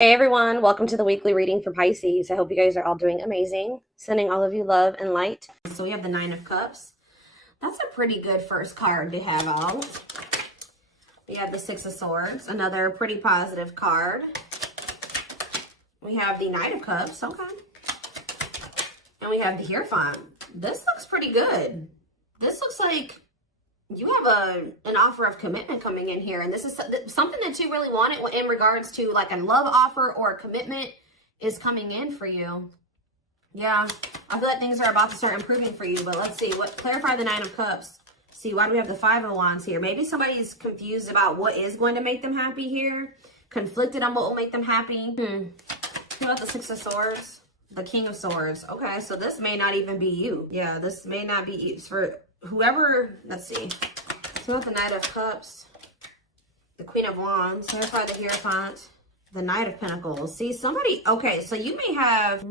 Hey everyone, welcome to the weekly reading for Pisces. I hope you guys are all doing amazing. Sending all of you love and light. So we have the Nine of Cups. That's a pretty good first card to have out. We have the Six of Swords, another pretty positive card. We have the Knight of Cups, okay. And we have the Hierophant. This looks pretty good. This looks like you have an offer of commitment coming in here, and this is something that you really wanted in regards to like a love offer or a commitment is coming in for you. Yeah, I feel like things are about to start improving for you, but let's see. Clarify the Nine of Cups. See, why do we have the Five of Wands here? Maybe somebody's confused about what is going to make them happy here, conflicted on what will make them happy. What about the Six of Swords? The King of Swords. Okay, so this may not even be you. Yeah, this may not be you. For whoever, let's see. So about the Knight of Cups, the Queen of Wands, clarify the Hierophant, the Knight of Pentacles. See, somebody, okay, so you may have,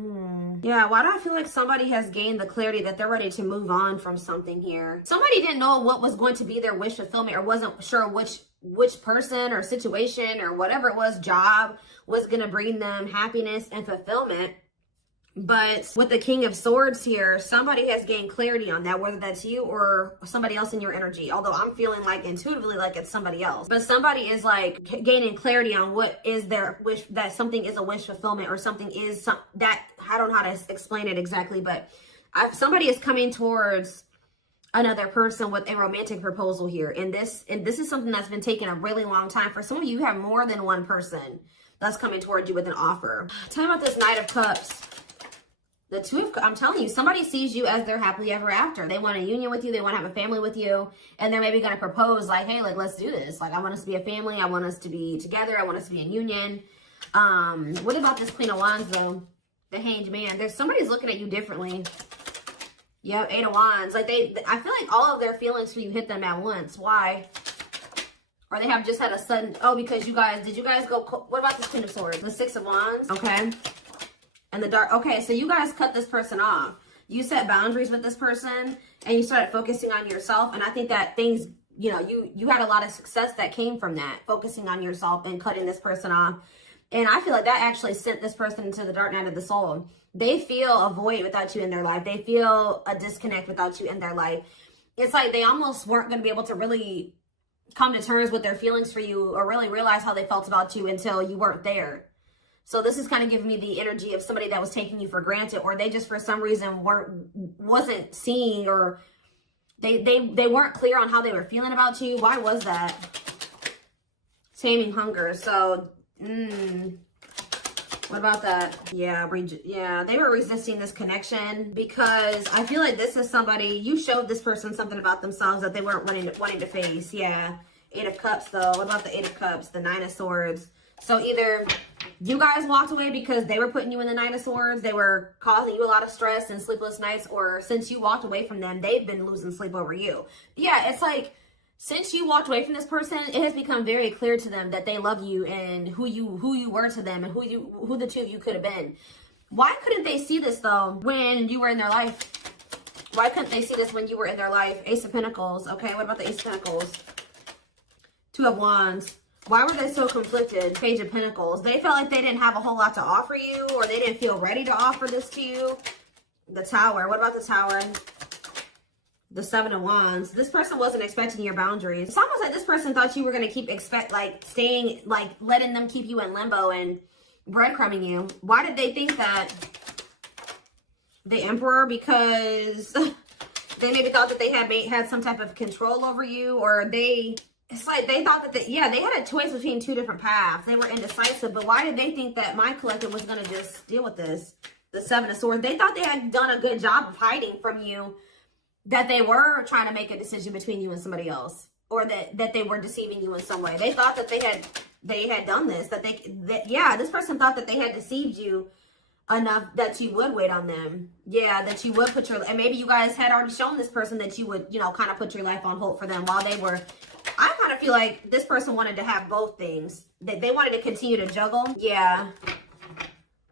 yeah, why do I feel like somebody has gained the clarity that they're ready to move on from something here? Somebody didn't know what was going to be their wish fulfillment or wasn't sure which person or situation or whatever it was, job, was going to bring them happiness and fulfillment. But with the King of Swords here, somebody has gained clarity on that, whether that's you or somebody else in your energy. Although I'm feeling like intuitively like it's somebody else. But somebody is like gaining clarity on what is their wish, that something is a wish fulfillment or something is that, I don't know how to explain it exactly, but somebody is coming towards another person with a romantic proposal here. And this is something that's been taking a really long time. For some of you, you have more than one person that's coming towards you with an offer. Tell me about this Knight of Cups. The Two of, I'm telling you, somebody sees you as their happily ever after. They want a union with you. They want to have a family with you. And they're maybe going to propose like, hey, like, let's do this. Like, I want us to be a family. I want us to be together. I want us to be in union. What about this Queen of Wands, though? The Hanged Man. There's somebody's looking at you differently. Yep, Eight of Wands. Like, I feel like all of their feelings for you hit them at once. Why? Or they have just had a sudden, because did you guys go, what about this Queen of Swords? The Six of Wands. Okay. And the dark, okay, so you guys cut this person off. You set boundaries with this person and you started focusing on yourself. And I think that things, you had a lot of success that came from that, focusing on yourself and cutting this person off. And I feel like that actually sent this person into the dark night of the soul. They feel a void without you in their life. They feel a disconnect without you in their life. It's like they almost weren't going to be able to really come to terms with their feelings for you or really realize how they felt about you until you weren't there. So this is kind of giving me the energy of somebody that was taking you for granted, or they just for some reason wasn't seeing, or they weren't clear on how they were feeling about you. Why was that? Taming hunger. So, what about that? Yeah, they were resisting this connection because I feel like this is somebody, you showed this person something about themselves that they weren't wanting to face. Yeah, Eight of Cups though. What about the Eight of Cups? The Nine of Swords. So either you guys walked away because they were putting you in the Nine of Swords, they were causing you a lot of stress and sleepless nights, or since you walked away from them, they've been losing sleep over you. Yeah, it's like, since you walked away from this person, it has become very clear to them that they love you and who you were to them and who the two of you could have been. Why couldn't they see this though when you were in their life? Why couldn't they see this when you were in their life? Ace of Pentacles. Okay, what about the Ace of Pentacles? Two of Wands. Why were they so conflicted? Page of Pentacles. They felt like they didn't have a whole lot to offer you, or they didn't feel ready to offer this to you. The Tower. What about the Tower? The Seven of Wands. This person wasn't expecting your boundaries. It's almost like this person thought you were going to keep letting them keep you in limbo and breadcrumbing you. Why did they think that? The Emperor, because they maybe thought that they had some type of control over you, or it's like they thought that they had a choice between two different paths. They were indecisive, but why did they think that my collective was going to just deal with this? The Seven of Swords. They thought they had done a good job of hiding from you that they were trying to make a decision between you and somebody else, or that they were deceiving you in some way. They thought that they had done this, this person thought that they had deceived you enough that you would wait on them. Yeah, that you would and maybe you guys had already shown this person that you would, kind of put your life on hold for them while they were. I kind of feel like this person wanted to have both things. They wanted to continue to juggle. Yeah.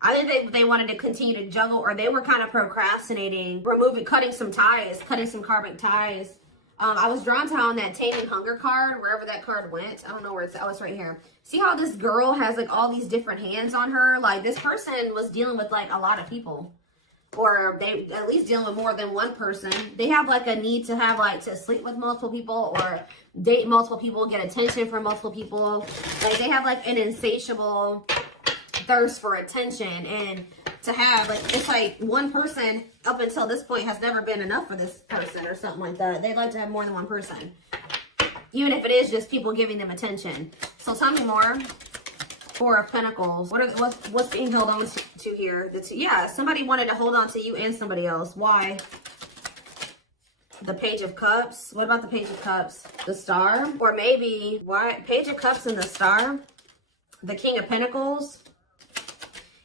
I think they wanted to continue to juggle, or they were kind of procrastinating, cutting some ties, cutting some karmic ties I was drawn to on that Taming Hunger card, wherever that card went. I don't know where it's, oh, it's right here. See how this girl has like all these different hands on her? Like this person was dealing with like a lot of people. Or they at least dealing with more than one person. They have like a need to have like to sleep with multiple people or date multiple people, get attention from multiple people. Like they have like an insatiable thirst for attention, and to have like, it's like one person up until this point has never been enough for this person or something like that. They'd like to have more than one person, even if it is just people giving them attention. So tell me more. Four of Pentacles. What's being held on to here? Yeah, somebody wanted to hold on to you and somebody else. Why? The Page of Cups. What about the Page of Cups? The Star? Or maybe, why? Page of Cups and the Star? The King of Pentacles?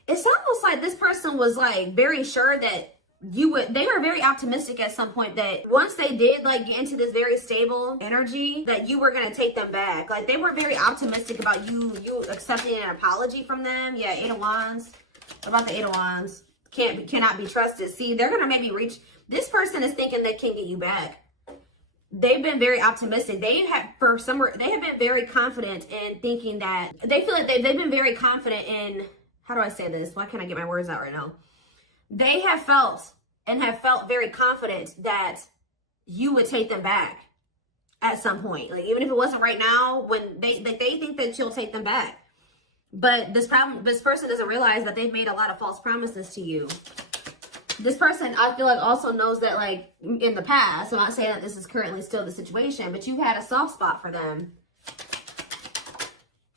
It's almost like this person was like very sure that they were very optimistic at some point that once they did like get into this very stable energy, that you were going to take them back. Like they were very optimistic about you accepting an apology from them. Yeah, Eight of Wands. What about the Eight of Wands? Cannot be trusted. See, they're going to maybe reach, this person is thinking they can get you back. They've been very optimistic. They have been very confident in thinking that, they feel like they've been very confident in, how do I say this? Why can't I get my words out right now? They have felt very confident that you would take them back at some point. Like even if it wasn't right now, when they think that you'll take them back. But this person doesn't realize that they've made a lot of false promises to you. This person, I feel like, also knows that like in the past, I'm not saying that this is currently still the situation, but you've had a soft spot for them.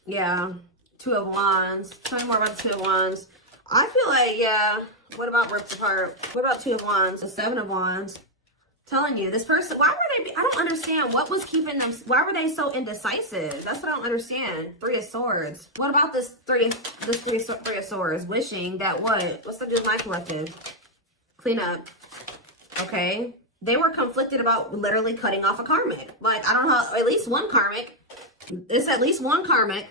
Yeah. Two of Wands. Tell me more about the Two of Wands. I feel like, yeah. What about ripped apart? What about Two of Wands? The Seven of Wands. Telling you, this person, why were they, I don't understand what was keeping them, why were they so indecisive? That's what I don't understand. Three of Swords. What about this three of Swords? Wishing that what? What's the do with my collective? Clean up. Okay. They were conflicted about literally cutting off a karmic. Like, I don't know, at least one karmic. It's at least one karmic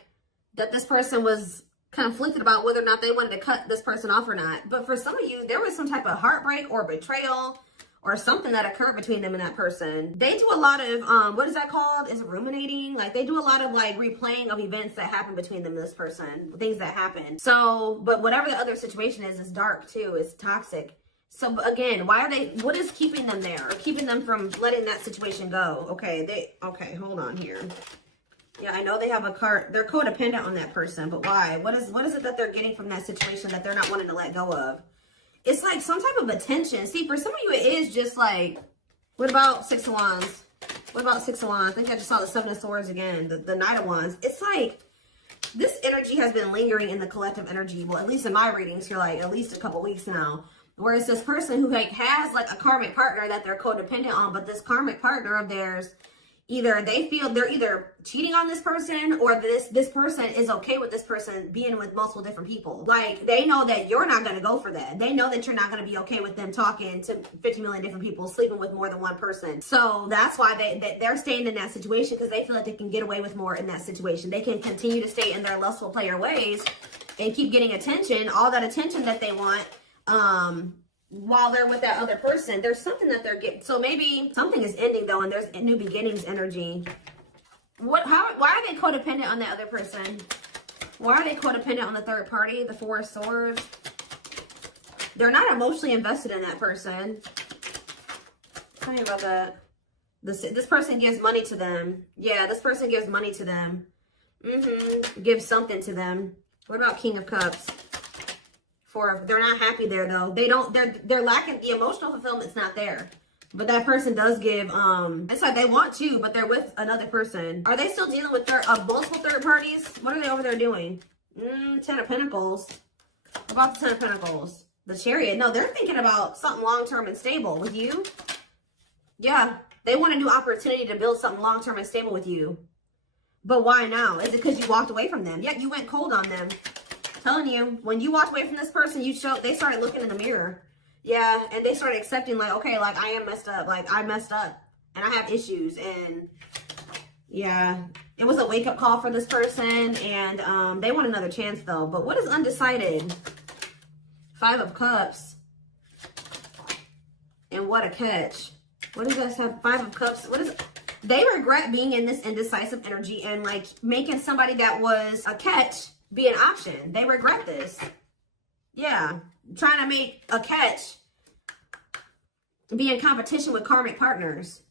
that this person was conflicted about whether or not they wanted to cut this person off or not. But for some of you, there was some type of heartbreak or betrayal or something that occurred between them and that person. They do a lot of, what is that called? Is it ruminating? Like they do a lot of like replaying of events that happened between them and this person, things that happened. So, but whatever the other situation is, it's dark too, it's toxic. So again, why are they, what is keeping them there or keeping them from letting that situation go? Okay, okay, hold on here. Yeah, I know they have a card. They're codependent on that person, but why? What is it that they're getting from that situation that they're not wanting to let go of? It's like some type of attention. See, for some of you, it is just like, what about Six of Wands? What about Six of Wands? I think I just saw the Seven of Swords again, the Knight of Wands. It's like, this energy has been lingering in the collective energy. Well, at least in my readings here, like at least a couple weeks now. Whereas this person who like has like a karmic partner that they're codependent on, but this karmic partner of theirs, either they feel they're either cheating on this person or this person is okay with this person being with multiple different people. Like they know that you're not going to go for that. They know that you're not going to be okay with them talking to 50 million different people, sleeping with more than one person. So that's why they're staying in that situation, because they feel like they can get away with more in that situation. They can continue to stay in their lustful player ways and keep getting attention, all that attention that they want, while they're with that other person. There's something that they're getting. So maybe something is ending though, and there's a new beginnings energy. Why are they codependent on the other person? Why are they codependent on the third party? The Four of Swords. They're not emotionally invested in that person. Tell me about that. This person gives money to them. Yeah, this person gives money to them. Gives something to them. What about King of Cups? They're not happy there though. They're lacking, the emotional fulfillment's not there. But that person does give, it's like they want you, but they're with another person. Are they still dealing with multiple third parties? What are they over there doing? Ten of Pentacles. What about the Ten of Pentacles? The Chariot. No, they're thinking about something long-term and stable with you. Yeah, they want a new opportunity to build something long-term and stable with you. But why now? Is it because you walked away from them? Yeah, you went cold on them. Telling you, when you walked away from this person, they started looking in the mirror. Yeah, and they started accepting like, okay, like I am messed up. Like I messed up and I have issues. And yeah, it was a wake-up call for this person, and they want another chance though. But what is undecided? Five of Cups. And what a catch. What do you guys have? Five of Cups. What is it? They regret being in this indecisive energy and like making somebody that was a catch be an option. They regret this. Yeah. Trying to make a catch be in competition with karmic partners,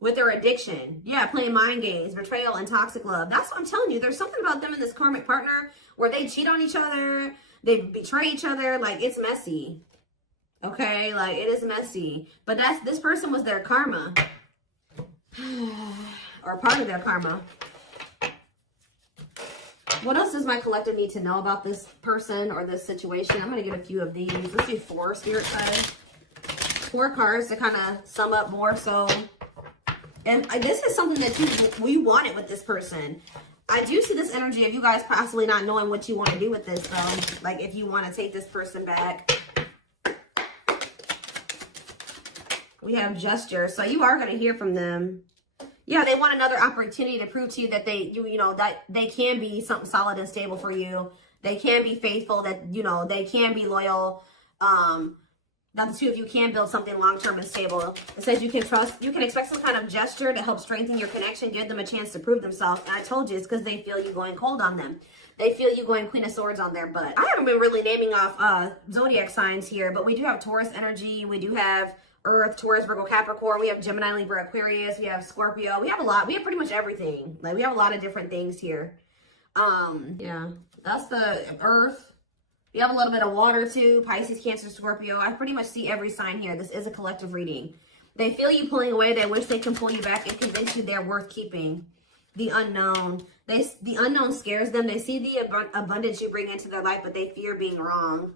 with their addiction. Yeah, playing mind games, betrayal, and toxic love. That's what I'm telling you. There's something about them and this karmic partner where they cheat on each other, they betray each other. Like, it's messy. Okay? Like, it is messy. But this person was their karma. Or part of their karma. What else does my collective need to know about this person or this situation? I'm going to get a few of these. Let's do 4 spirit cards. 4 cards to kind of sum up more so. And this is something that we wanted with this person. I do see this energy of you guys possibly not knowing what you want to do with this, though. Like, if you want to take this person back. We have gesture. So you are going to hear from them. Yeah, they want another opportunity to prove to you that that they can be something solid and stable for you. They can be faithful, that, they can be loyal. That the two of you can build something long-term and stable. It says you can expect some kind of gesture to help strengthen your connection, give them a chance to prove themselves. And I told you, it's because they feel you going cold on them. They feel you going Queen of Swords on their butt. I haven't been really naming off zodiac signs here, but we do have Taurus energy. We do have Earth, Taurus, Virgo, Capricorn. We have Gemini, Libra, Aquarius. We have Scorpio. We have a lot. We have pretty much everything. Like, we have a lot of different things here. Yeah, that's the Earth. We have a little bit of water too. Pisces, Cancer, Scorpio. I pretty much see every sign here. This is a collective reading. They feel you pulling away. They wish they can pull you back and convince you they're worth keeping. The unknown. The unknown scares them. They see the abundance you bring into their life, but they fear being wrong.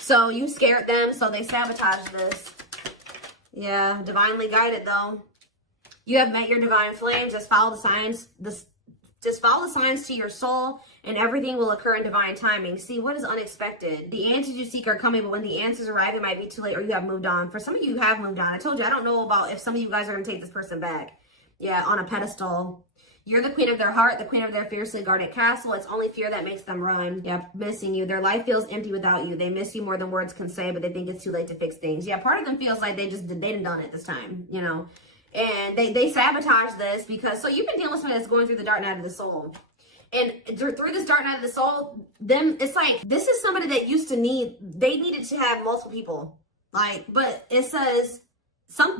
So you scared them, so they sabotage this. Yeah, divinely guided though. You have met your divine flame. Just follow the signs. Just follow the signs to your soul, and everything will occur in divine timing. See, what is unexpected? The answers you seek are coming, but when the answers arrive, it might be too late, or you have moved on. For some of you have moved on. I told you, I don't know about if some of you guys are going to take this person back. Yeah, on a pedestal. You're the queen of their heart, the queen of their fiercely guarded castle. It's only fear that makes them run. Yep, missing you. Their life feels empty without you. They miss you more than words can say, but they think it's too late to fix things. Yeah, part of them feels like they didn't done it this time, And they sabotage this because, so you've been dealing with somebody that's going through the dark night of the soul. And through this dark night of the soul, it's like, this is somebody that they needed to have multiple people. Like, but it says,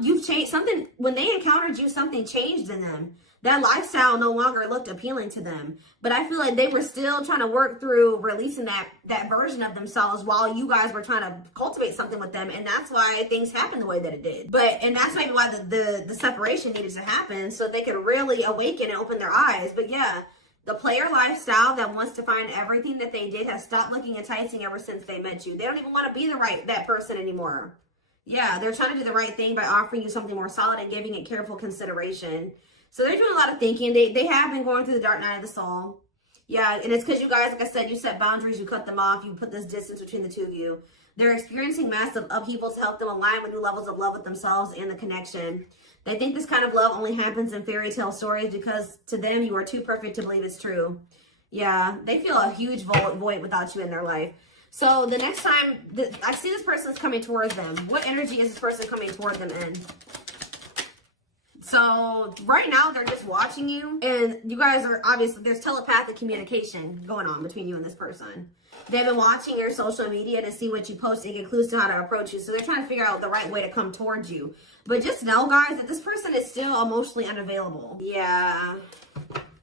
you've changed something. When they encountered you, something changed in them. That lifestyle no longer looked appealing to them. But I feel like they were still trying to work through releasing that version of themselves while you guys were trying to cultivate something with them. And that's why things happened the way that it did. And that's maybe why the separation needed to happen, so they could really awaken and open their eyes. But yeah, the player lifestyle that wants to find everything that they did has stopped looking enticing ever since they met you. They don't even want to be that person anymore. Yeah, they're trying to do the right thing by offering you something more solid and giving it careful consideration. So they're doing a lot of thinking. They have been going through the dark night of the soul. Yeah, and it's because you guys, like I said, you set boundaries, you cut them off, you put this distance between the two of you. They're experiencing massive upheaval to help them align with new levels of love with themselves and the connection. They think this kind of love only happens in fairy tale stories because to them, you are too perfect to believe it's true. Yeah, they feel a huge void without you in their life. So the next time I see this person's coming towards them, what energy is this person coming toward them in? So right now they're just watching you, and you guys are obviously, there's telepathic communication going on between you and this person. They've been watching your social media to see what you post and get clues to how to approach you. So they're trying to figure out the right way to come towards you. But just know, guys, that this person is still emotionally unavailable. Yeah.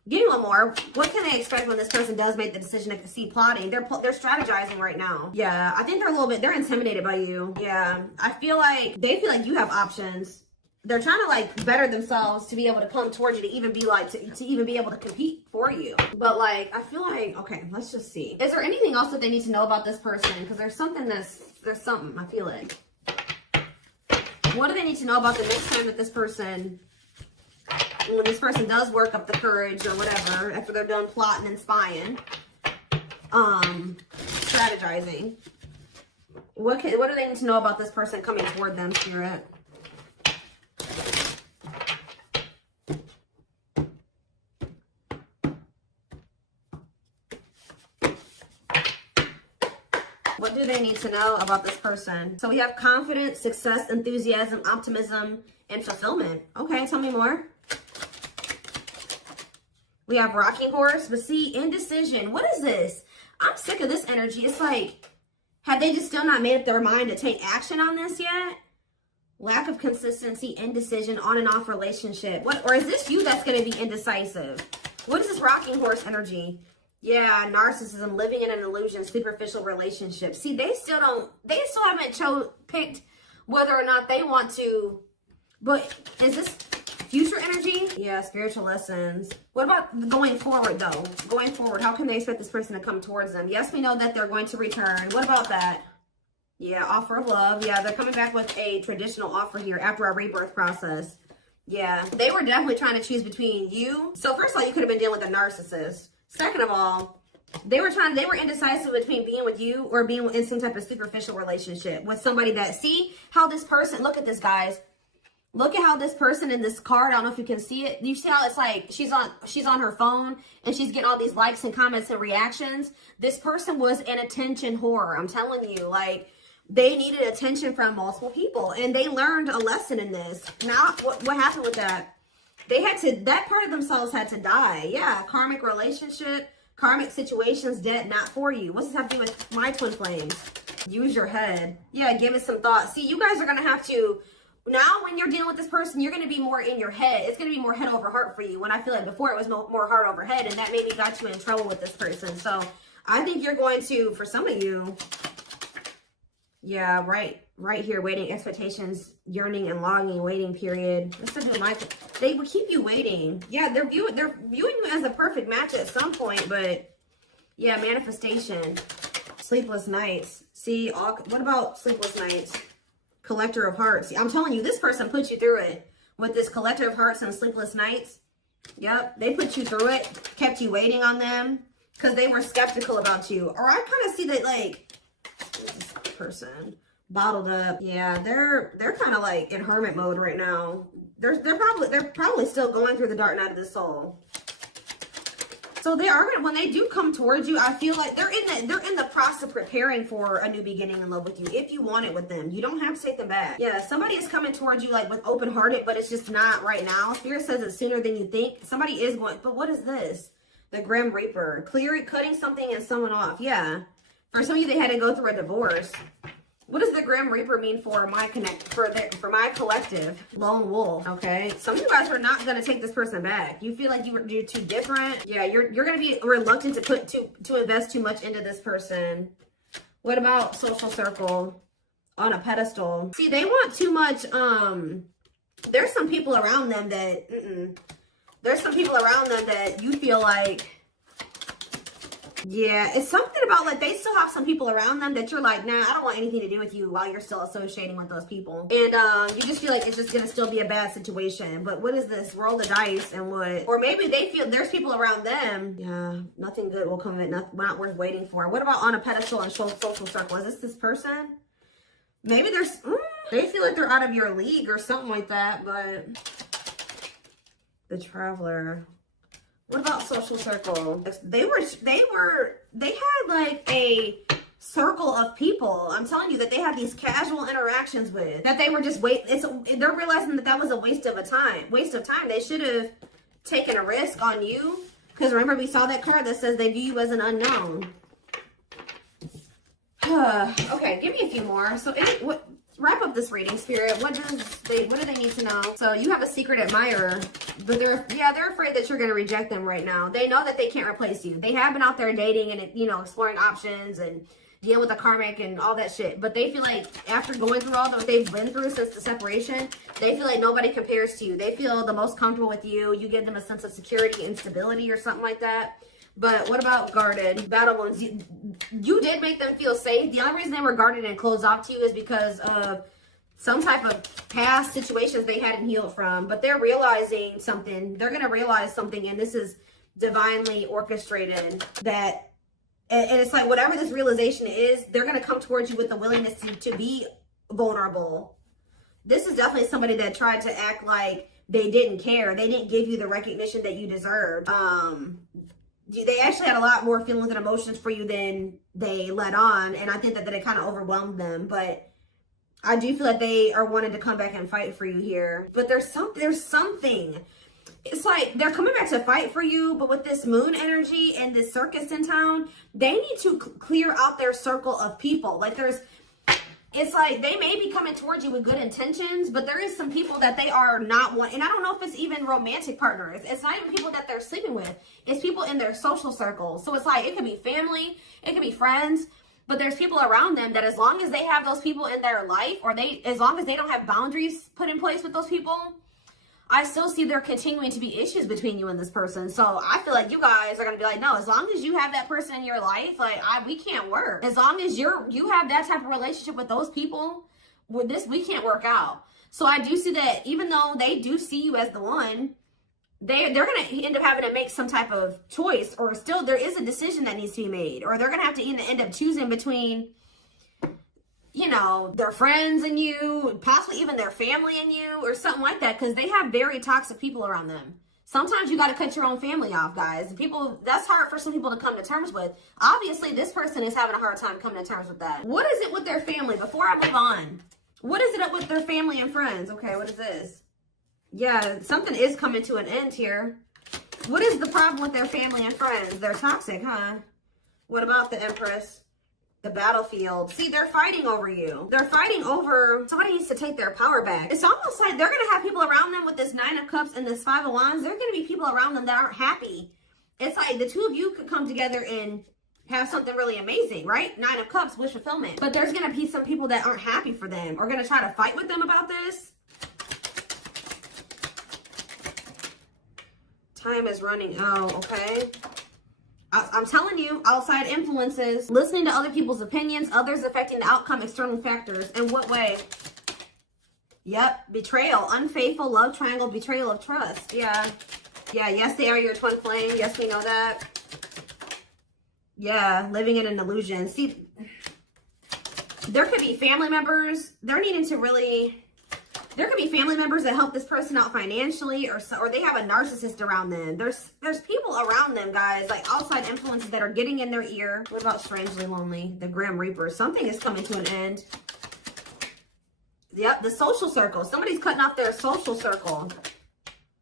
Give me one more. What can they expect when this person does make the decision to see plotting? They're strategizing right now. Yeah, I think they're intimidated by you. Yeah, I feel like they feel like you have options. They're trying to like better themselves to be able to come towards you, to even be like, to even be able to compete for you. But like, I feel like, okay, let's just see. Is there anything else that they need to know about this person? Because there's something, I feel like. What do they need to know about the next time that this person, when this person does work up the courage or whatever, after they're done plotting and spying, strategizing. What do they need to know about this person coming toward them, Spirit? What do they need to know about this person? So we have confidence, success, enthusiasm, optimism, and fulfillment. Okay, tell me more. We have rocking horse, but see, indecision. What is this? I'm sick of this energy. It's like, have they just still not made up their mind to take action on this yet? Lack of consistency, indecision, on and off relationship. What, or is this you that's going to be indecisive? What is this rocking horse energy? Yeah, narcissism, living in an illusion, superficial relationship. See, they still haven't picked whether or not they want to, but is this future energy? Yeah, spiritual lessons. What about going forward though? Going forward, how can they expect this person to come towards them? Yes, we know that they're going to return. What about that? Yeah, offer of love. Yeah, they're coming back with a traditional offer here after our rebirth process. Yeah, they were definitely trying to choose between you. So first of all, you could have been dealing with a narcissist. Second of all, they were indecisive between being with you or being in some type of superficial relationship with somebody that, see how this person, look at this, guys. Look at how this person in this card, I don't know if you can see it. You see how it's like she's on her phone and she's getting all these likes and comments and reactions. This person was an attention whore. I'm telling you, like, they needed attention from multiple people and they learned a lesson in this. Now, what happened with that? That part of themselves had to die. Yeah, karmic relationship, karmic situations, dead, not for you. What's this have to do with my twin flames? Use your head. Yeah, give it some thought. See, you guys are going to have to, now when you're dealing with this person, you're going to be more in your head. It's going to be more head over heart for you. When I feel like before it was more heart over head, and that maybe got you in trouble with this person. So I think you're going to, for some of you, yeah, right here, waiting, expectations, yearning and longing, waiting period. This is they would keep you waiting. Yeah, they're viewing you as a perfect match at some point, but yeah, manifestation, sleepless nights. See, what about sleepless nights? Collector of hearts. See, I'm telling you, this person put you through it with this collector of hearts and sleepless nights. Yep, they put you through it, kept you waiting on them because they were skeptical about you. Or I kind of see that, like, this person bottled up. Yeah, they're kind of like in hermit mode right now. They're probably still going through the dark night of the soul. So they are gonna, when they do come towards you, I feel like they're in the process of preparing for a new beginning in love with you. If you want it with them, you don't have to take them back. Yeah, somebody is coming towards you like with open hearted, but it's just not right now. Spirit says it's sooner than you think. Somebody is going, but what is this? The Grim Reaper, cutting something and someone off. Yeah, for some of you, they had to go through a divorce. What does the Grim Reaper mean for my for my collective? Lone wolf. Okay. Some of you guys are not gonna take this person back. You feel like you're too different. Yeah, you're gonna be reluctant to invest too much into this person. What about social circle? On a pedestal. See, they want too much. There's some people around them that there's some people around them that you feel like, yeah, it's something about like they still have some people around them that you're like, nah, I don't want anything to do with you while you're still associating with those people. And you just feel like it's just gonna still be a bad situation. But what is this? Roll the dice and what? Or maybe they feel there's people around them. Yeah, nothing good will come of it, not worth waiting for. What about on a pedestal and social circle? Is this person? Maybe they feel like they're out of your league or something like that, but the Traveler. What about social circle? They had like a circle of people. I'm telling you that they had these casual interactions with that they were just they're realizing that was a waste of time. They should have taken a risk on you. Because remember, we saw that card that says they view you as an unknown. Okay, give me a few more. So wrap up this reading, Spirit. What do they need to know? So you have a secret admirer, but they're afraid that you're going to reject them right now. They know that they can't replace you. They have been out there dating and exploring options and dealing with the karmic and all that shit. But they feel like after going through all that they've been through since the separation, they feel like nobody compares to you. They feel the most comfortable with you. You give them a sense of security and stability or something like that. But what about guarded? Battle wounds. You did make them feel safe. The only reason they were guarded and closed off to you is because of some type of past situations they hadn't healed from. But they're realizing something. They're going to realize something, and this is divinely orchestrated. And it's like whatever this realization is, they're going to come towards you with the willingness to be vulnerable. This is definitely somebody that tried to act like they didn't care. They didn't give you the recognition that you deserved. they actually had a lot more feelings and emotions for you than they let on. And I think that it kind of overwhelmed them. But I do feel like they are wanting to come back and fight for you here. But there's something. It's like they're coming back to fight for you, but with this moon energy and this circus in town, they need to clear out their circle of people. Like it's like they may be coming towards you with good intentions, but there is some people that they are not wanting. And I don't know if it's even romantic partners. It's not even people that they're sleeping with. It's people in their social circle. So it's like, it could be family, it could be friends, but there's people around them that as long as they have those people in their life, or as long as they don't have boundaries put in place with those people, I still see there continuing to be issues between you and this person. So I feel like you guys are going to be like, no, as long as you have that person in your life, like we can't work. As long as you have that type of relationship with those people, with this, we can't work out. So I do see that even though they do see you as the one, they're going to end up having to make some type of choice, or still there is a decision that needs to be made, or they're going to have to end up choosing between, you know, their friends and you, possibly even their family and you, or something like that, because they have very toxic people around them. Sometimes you got to cut your own family off, guys. People, that's hard for some people to come to terms with. Obviously, this person is having a hard time coming to terms with that. What is it with their family? Before I move on, what is it up with their family and friends? Okay, what is this? Yeah, something is coming to an end here. What is the problem with their family and friends? They're toxic, huh? What about the Empress? The battlefield. See, they're fighting over you. They're fighting over, somebody needs to take their power back. It's almost like they're going to have people around them with this 9 of Cups and this 5 of Wands. There are going to be people around them that aren't happy. It's like the two of you could come together and have something really amazing, right? 9 of Cups, wish fulfillment. But there's going to be some people that aren't happy for them, or going to try to fight with them about this. Time is running out, okay? I'm telling you, outside influences, listening to other people's opinions, others affecting the outcome, external factors. In what way? Yep, betrayal, unfaithful, love triangle, betrayal of trust. Yeah, yes, they are your twin flame. Yes, we know that. Yeah, living in an illusion. See, there could be family members. There could be family members that help this person out financially, or they have a narcissist around them. There's people around them, guys, like outside influences that are getting in their ear. What about strangely lonely? The Grim Reaper. Something is coming to an end. Yep, the social circle. Somebody's cutting off their social circle.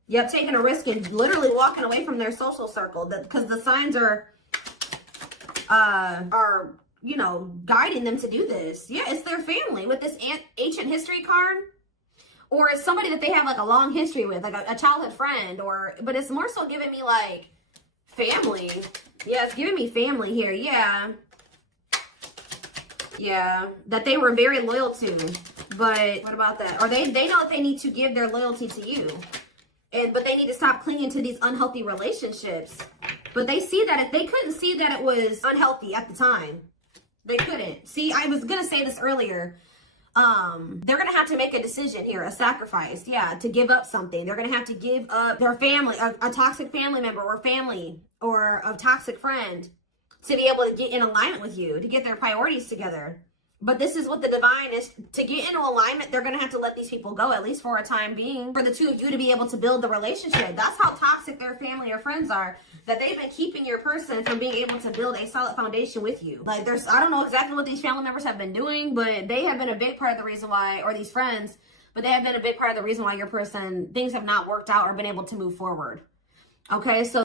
Yep, taking a risk and literally walking away from their social circle, because the signs are you know, guiding them to do this. Yeah, it's their family with this ancient history card. Or it's somebody that they have like a long history with, like a childhood friend, but it's more so giving me like family. Yeah, it's giving me family here. Yeah. Yeah, that they were very loyal to. But what about that? Or they know that they need to give their loyalty to you. But they need to stop clinging to these unhealthy relationships. But they see that they couldn't see that it was unhealthy at the time. They couldn't. See, I was going to say this earlier. They're going to have to make a decision here, a sacrifice, yeah, to give up something. They're going to have to give up their family, a toxic family member or family, or a toxic friend, to be able to get in alignment with you, to get their priorities together. But this is what the divine is. To get into alignment, they're going to have to let these people go, at least for a time being, for the two of you to be able to build the relationship. That's how toxic their family or friends are, that they've been keeping your person from being able to build a solid foundation with you. Like, I don't know exactly what these family members have been doing, but they have been a big part of the reason why, or these friends, but they have been a big part of the reason why your person, things have not worked out or been able to move forward. Okay, so